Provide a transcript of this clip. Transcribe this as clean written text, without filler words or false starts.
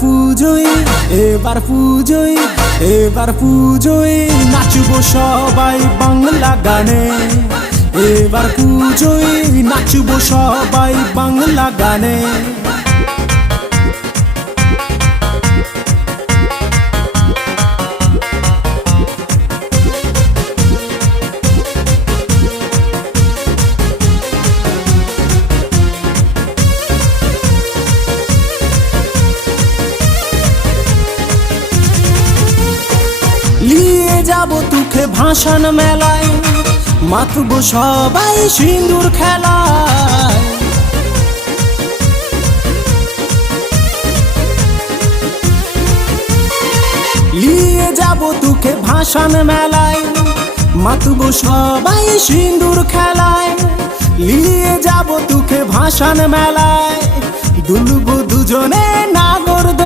পুজোয় নাচবো সবাই বাংলা গানে। এবার পুজোয় নাচবো সবাই বাংলা গানে। নিয়ে যাবো তোকে ভাসান মেলায়, মাতবো সবাই সিঁদুর খেলায়। নিয়ে যাবো তোকে ভাসান মেলায়, মাতবো সবাই সিঁদুর খেলায়। নিয়ে যাবো তোকে ভাসান মেলায়, দুলবো দুজনে নাগর।